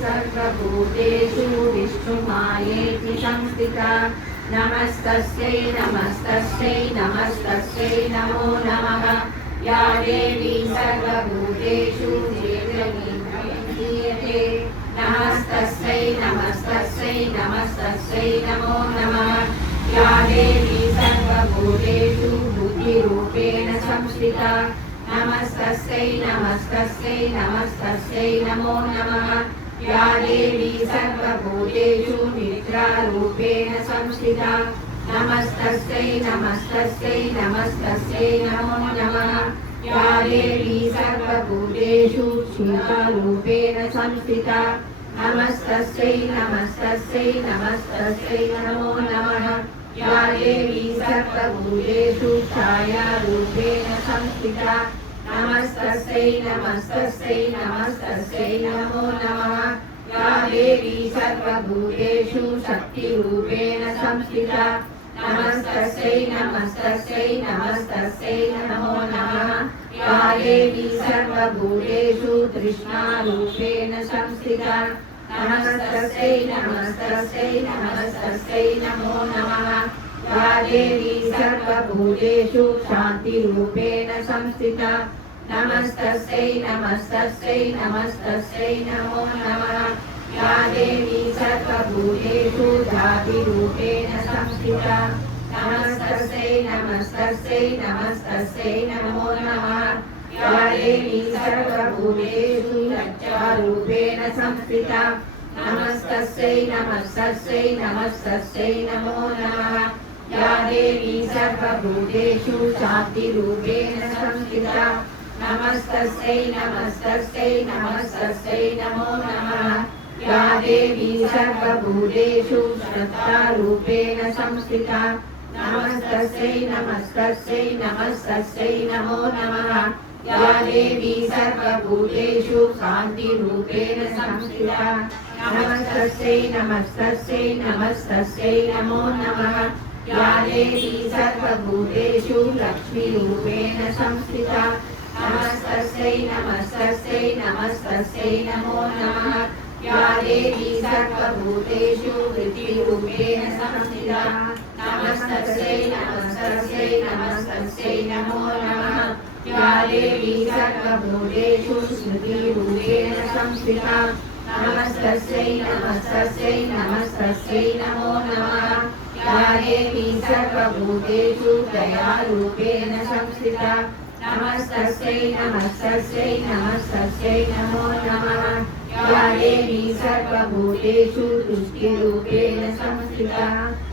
सर्वभूतेषु विष्णुमायेति संस्थिता नमस्तस्यै नमस्तस्यै नमस्तस्यै नमो नमः या देवी सर्वभूतेषु देवनीयते नमस्तस्यै नमस्तस्यै नमस्तस्यै नमो नमः या देवी सर्वभूतेषु बुद्धिरूपेण संस्थिता नमस्तस्यै नमस्तस्यै नमस्तस्यै नमो नमः या देवी सर्वभूतेषु निद्रारूपेण संस्थिता नमस्तस्यै नमस्तस्यै नमस्तस्यै नमो नमः या देवी सर्वभूतेषु चिन्तारूपेण संस्थिता नमस्तस्यै नमस्तस्यै नमस्तस्यै नमो नमः या देवी सर्वभूतेषु छायारूपेण संस्थिता नमस्तस्यै नमस्तस्यै नमस्तस्यै नमो नमः या देवी सर्वभूतेषु शक्तिरूपेण संस्थिता नमस्तस्यै नमस्तस्यै नमस्तस्यै नमो नमः या देवी सर्वभूतेषु तृष्णारूपेण संस्थिता नमस्तस्यै नमस्तस्यै नमस्तस्यै नमो नमः या देवी सर्वभूतेषु शान्तिरूपेण संस्थिता नमस्तस्यै नमस्तस्यै नमस्तस्यै नमो नमः या देवी सर्वभूतेषु धातिरूपेण संस्थिता नमस्तस्यै नमस्तस्यै नमस्तस्यै नमो नमः या देवी सर्वभूतेषु लज्जारूपेण संस्थिता नमस्तस्यै नमस्तस्यै नमस्तस्यै नमो नमः या देवी सर्वभूतेषु शान्तिरूपेण संस्थिता नमस्तस्यै नमस्तस्यै नमस्तस्यै नमो नमः या देवी सर्वभूतेषु श्रद्धारूपेण संस्थिता नमस्तस्यै नमस्तस्यै नमस्तस्यै नमो नमः या देवी सर्वभूतेषु शान्तिरूपेण संस्थिता नमस्तस्यै नमस्तस्यै नमस्तस्यै नमो नमः या देवी सर्वभूतेषु लक्ष्मीरूपेण संस्थिता नमस्तस्यै नमस्तस्यै नमस्तस्यै नमो नमः या देवी सर्वभूतेषु वृद्धिरूपेण संस्थिता नमस्तस्यै नमस्तस्यै नमस्तस्यै नमो नमः या देवी सर्वभूतेषु स्मृतिरूपेण संस्थिता नमस्तस्यै नमस्तस्यै नमस्तस्यै नमो नमः या देवी सर्वभूतेषु दयारूपेण संस्थिता नमस्तस्यै नमस्तस्यै नमस्तस्यै नमो नमः या देवी सर्वभूतेषु तुष्टिरूपेण संस्थिता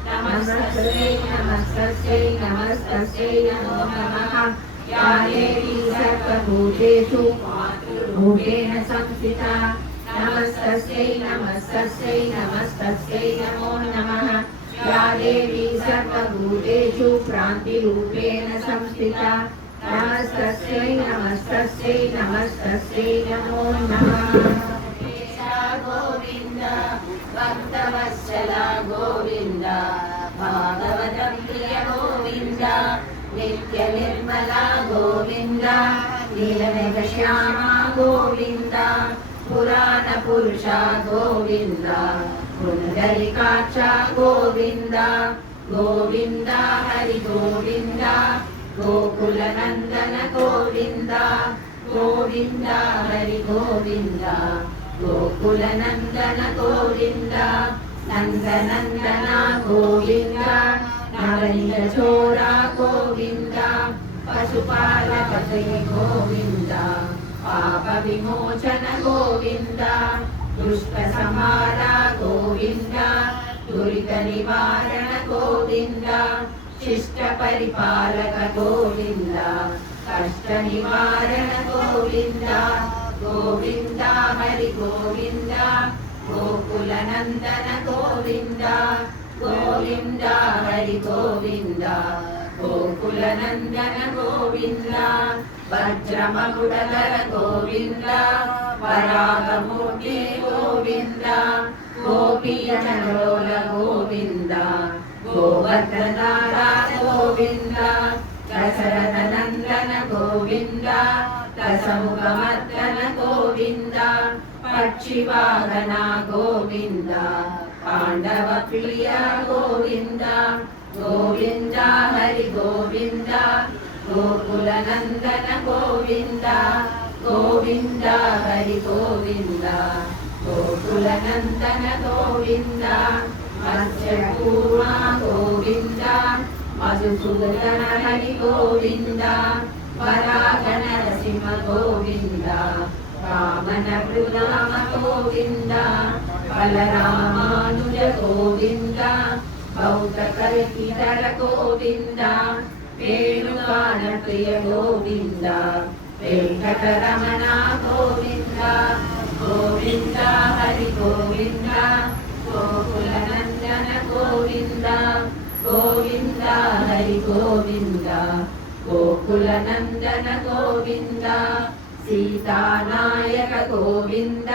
नमस्तस्यै नमस्तस्यै नमस्तस्यै नमो नमः या देवी सर्वभूतेषु मातृरूपेण संस्थिता नमस्तस्यै नमस्तस्यै नमस्तस्यै नमो नमः या देवी सर्वभूतेषु क्रान्तिरूपेण संस्थिता नमस्तस्यै नमस्तस्यै नमस्तस्यै नमो नमः गोविन्द भक्तवत्सला गोविन्द भागवतं प्रिय गोविन्द नित्यनिर्मला गोविन्द नीलमेघश्यामा गोविन्द पुराणपुरुषा गोविन्द पुण्डरीकाक्षा गोविन्द गोविन्द हरि गोविन्द गोकुलनन्दन गोविन्द गोविन्द हरि गोविन्द गोकुलनन्दन गोविन्द नन्दनन्दन गोविन्द नवनीतचोरा गोविन्द पशुपालक जय गोविन्द पापविमोचन गोविन्द दुष्टसंहारा गोविन्द दुरितनिवारण गोविन्द शिष्टपरिपालक गोविन्द कष्टनिवारण गोविन्द गोविन्द हरि गोविन्द गोकुलनन्दन गोविन्द गोविन्द हरि गोविन्द गोकुलनन्दन गोविन्द वज्रमकुटधर गोविन्द वराहमूर्ति गोविन्द गोपीजनलोल गोविन्द गोवर्धनदारा गोविन्द दशरथनन्दन गोविन्द दशमुखमर्दन गोविन्द पक्षिवाहन गोविन्द पाण्डवप्रिय गोविन्द गोविन्द हरि गोविन्द गोकुलनन्दन गोविन्द गोविन्द हरि गोविन्द गोकुलनन्दन गोविन्द मत्स्यकूर्मा गोविन्द मधुसूदन हरि गोविन्द वराहनरसिंह गोविन्द वामन प्रणाम गोविन्द बलरामानुज गोविन्द बौद्धकल्पितर गोविन्द वेणुगानप्रिय गोविन्द वेङ्कटरमण गोविन्द गोविन्द हरि गोविन्द गोकुलनन्दन गोविन्द गोविन्द हरि गोविन्द गोकुलनन्दन गोविन्द सीतानायक गोविन्द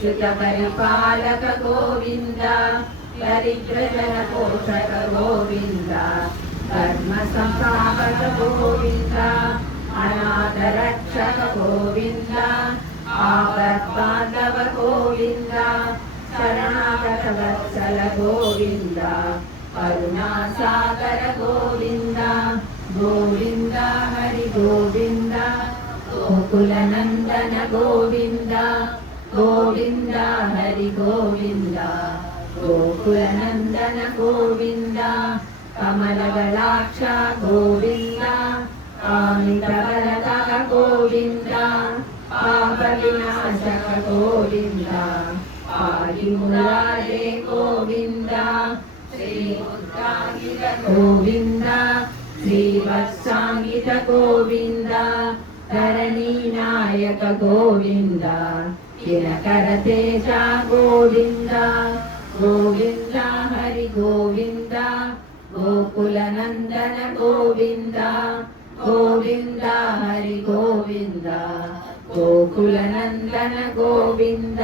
श्रुतपरिपालक गोविन्द दरिद्रजन पोषक गोविन्द धर्मसंस्थापक गोविन्द अनाथरक्षक गोविन्द आपद्बान्धव गोविन्द शरणागतवत्सल गोविन्द करुणासागर गोविन्द गोविन्द हरि गोविन्द गोकुलनन्दन गोविन्द गोविन्द हरि गोविन्द गोकुलनन्दन गोविन्द कमलगलाक्ष गोविन्द कामितवरद गोविन्द पापविनाशक गोविन्द आदिमुरारे गोविन्द श्रीमुद्राङ्गित गोविन्द श्रीवत्साङ्गित गोविन्द धरणीनायक गोविन्द दिनकरतेज गोविन्द गोविन्द हरि गोविन्द गोकुलनन्दन गोविन्द गोविन्द हरि गोविन्द गोकुलनन्दन गोविन्द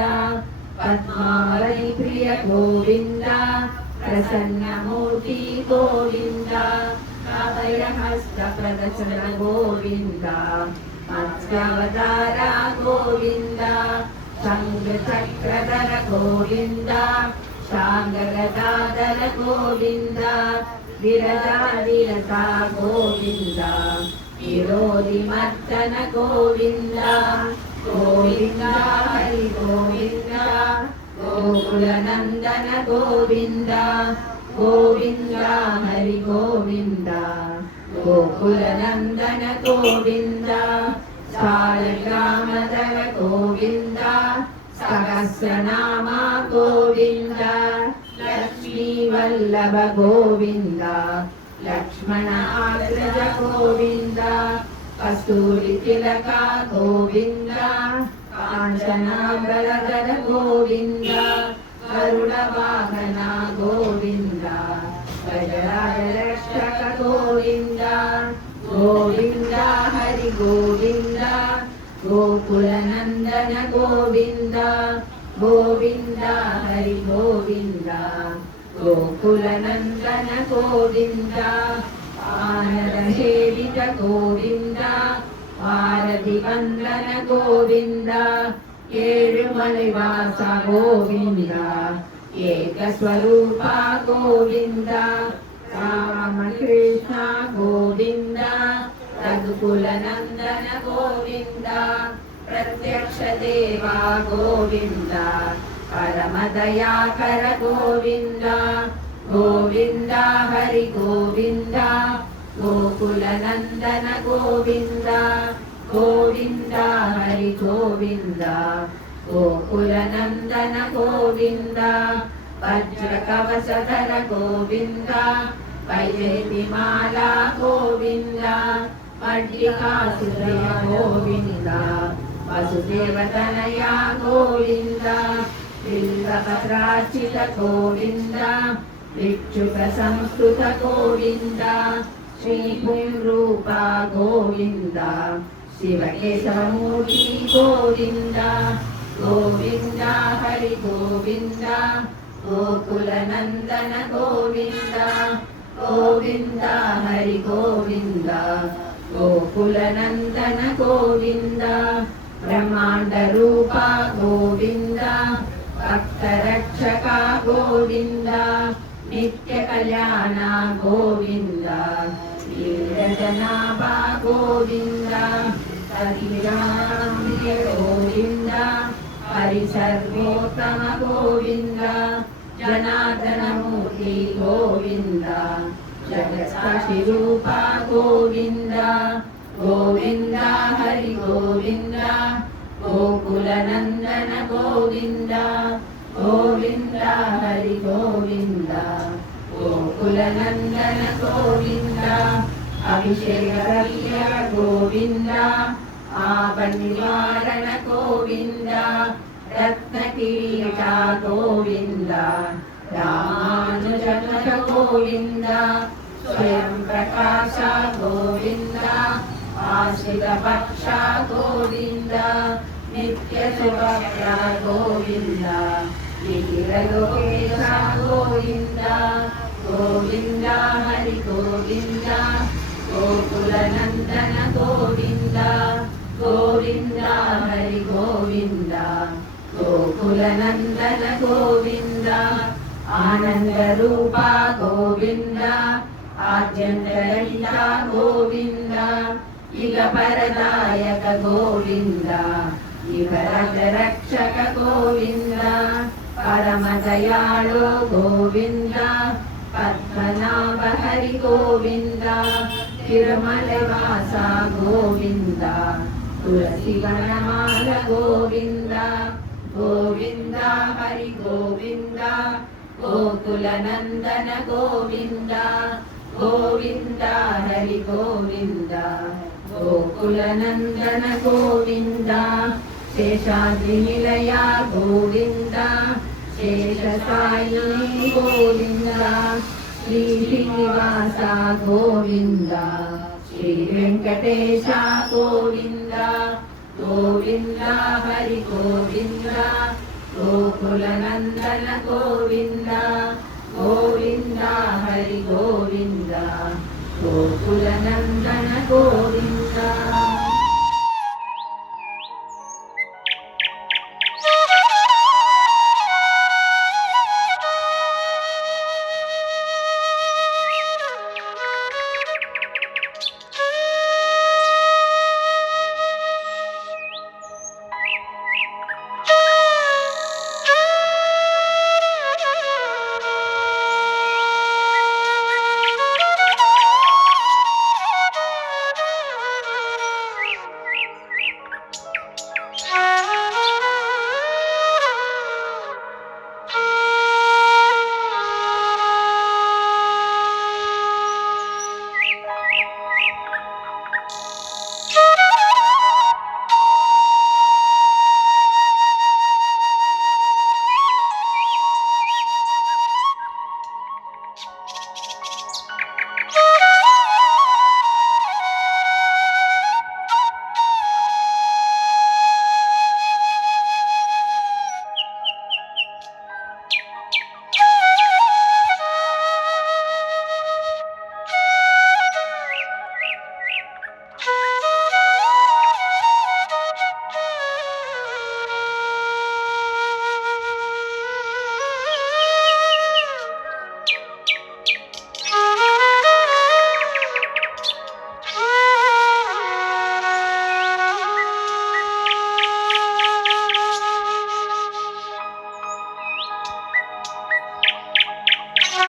पद्मावती प्रिय गोविन्द प्रसन्नमूर्ति गोविन्द अभयहस्त प्रदर्शन गोविन्द मत्स्यावतार गोविन्द शङ्खचक्रधर गोविन्द शाङ्गगदाधर गोविन्द विरजाविरता गोविन्द विरोधिमर्दन गोविन्द गोविन्द हरि गोविन्द गोकुलनन्दन गोविन्द गोविन्द हरि गोविन्द गोकुलनन्दन गोविन्द शालग्रामधर गोविन्द सहस्रनाम गोविन्द लक्ष्मीवल्लभ गोविन्द लक्ष्मण आग्रज गोविन्द कस्तूरितिलक गोविन्द काञ्चनाम्बरधर गोविन्द गरुडवाहन गोविन्द गजराजरक्षक गोविन्द गोविन्द हरि गोविन्द गोकुलनन्दन गोविन्द गोविन्द हरि गोविन्द गोकुलनन्दन गोविन्द आनन्दसेवित गोविन्द भारतिवन्दन गोविन्द ಏಳುಮಲೆವಾಸ ಗೋವಿಂದ ಏಕಸ್ವರೂಪ ಗೋವಿಂದ ರಾಮಕೃಷ್ಣ ಗೋವಿಂದ ರಘುಕುಲನಂದನ ಗೋವಿಂದ ಪ್ರತ್ಯಕ್ಷ ದೇವ ಗೋವಿಂದ ಪರಮದಯಾಕರ ಗೋವಿಂದ ಗೋವಿಂದ ಹರಿ ಗೋವಿಂದ ಗೋಕುಲನಂದನ ಗೋವಿಂದ गोविन्द हरि गोविन्द गोकुलनन्दन गोविन्द वज्रकवचधर गोविन्द वैजयन्तिमाला गोविन्द मल्लिकासुरय गोविन्द वसुदेवतनया गोविन्द बिल्वपत्रार्चित गोविन्द भिक्षुकसंस्कृत गोविन्द श्रीपुंरूप गोविन्द शिवकेशवमूर्ति गोविन्द गोविन्द हरि गोविन्द गोकुलनन्दन गोविन्द गोविन्द हरि गोविन्द गोकुलनन्दन गोविन्द ಬ್ರಹ್ಮಾಂಡ ರೂಪ ಗೋವಿಂದ ಭಕ್ತರಕ್ಷಕ ಗೋವಿಂದ ನಿತ್ಯ ಕಲ್ಯಾಣ ಗೋವಿಂದ ವೀರಜನಾಭ ಗೋವಿಂದ ಹರಿರಾಮ್ಯ ಗೋವಿಂದ ಹರಿಸರ್ವೋತ್ತಮ ಗೋವಿಂದ ಜನಾರ್ದನ ಮೂರ್ತಿ ಗೋವಿಂದ ಜಗತ್ಸಾಕ್ಷಿ ರೂಪ ಗೋವಿಂದ ಗೋವಿಂದ ಹರಿ ಗೋವಿಂದ ಗೋಕುಲ ನಂದನ ಗೋವಿಂದ ಗೋವಿಂದ ಹರಿ ಗೋವಿಂದ ಗೋಕುಲ ನಂದನ ಗೋವಿಂದ ಅಭಿಷೇಕ ಗೋವಿಂದ ಆಪನ್ನಿವಾರಣ ಗೋವಿಂದ ರತ್ನ ಕಿರೀಟ ಗೋವಿಂದ ರಾಮಾನುಜ ಗೋವಿಂದ ಸ್ವಯಂ ಪ್ರಕಾಶ ಗೋವಿಂದ ಆಶ್ರಿತ ಪಕ್ಷ ಗೋವಿಂದ ನಿತ್ಯ ಸುಭದ್ರ ಗೋವಿಂದ ವೀರಲೋಕೇಶ ಗೋವಿಂದ ಗೋವಿಂದ ಹರಿ ಗೋವಿಂದ ಗೋಕುಲ ನಂದನ ಗೋವಿಂದ ಗೋವಿಂದ ಹರಿ ಗೋವಿಂದ ಗೋಕುಲ ನಂದನ ಗೋವಿಂದ ಆನಂದ ರೂಪ ಗೋವಿಂದ ಆದ್ಯಂತರಹಿತ ಗೋವಿಂದ ಇಗ ಪರದಾಯಕ ಗೋವಿಂದ ಇವರ ರಕ್ಷಕ ಗೋವಿಂದ ಪರಮ ದಯಾಳು ಗೋವಿಂದ ಪದ್ಮನಾಭ ಹರಿ ಗೋವಿಂದ ತಿರುಮಲ ವಾಸ ಗೋವಿಂದ ತುಳಸಿ ವನಮಾಲ ಗೋವಿಂದ ಗೋವಿಂದ ಹರಿ ಗೋವಿಂದ ಗೋಕುಲ ನಂದನ ಗೋವಿಂದ ಗೋವಿಂದ ಹರಿ ಗೋವಿಂದ ಗೋಕುಲ ನಂದನ ಗೋವಿಂದ ಶೇಷಾದ್ರಿ ನಿಲಯ ಗೋವಿಂದ ಶೇಷ ಸಾಯಿ ಗೋವಿಂದ ಶ್ರೀ ಶ್ರೀನಿವಾಸ ಗೋವಿಂದ ಶ್ರೀ ವೆಂಕಟೇಶ ಗೋವಿಂದ ಗೋವಿಂದ ಹರಿ ಗೋವಿಂದ ಗೋಕುಲ ನಂದನ ಗೋವಿಂದ ಗೋವಿಂದ ಹರಿ ಗೋವಿಂದ ಗೋಕುಲ ನಂದನ ಗೋವಿಂದ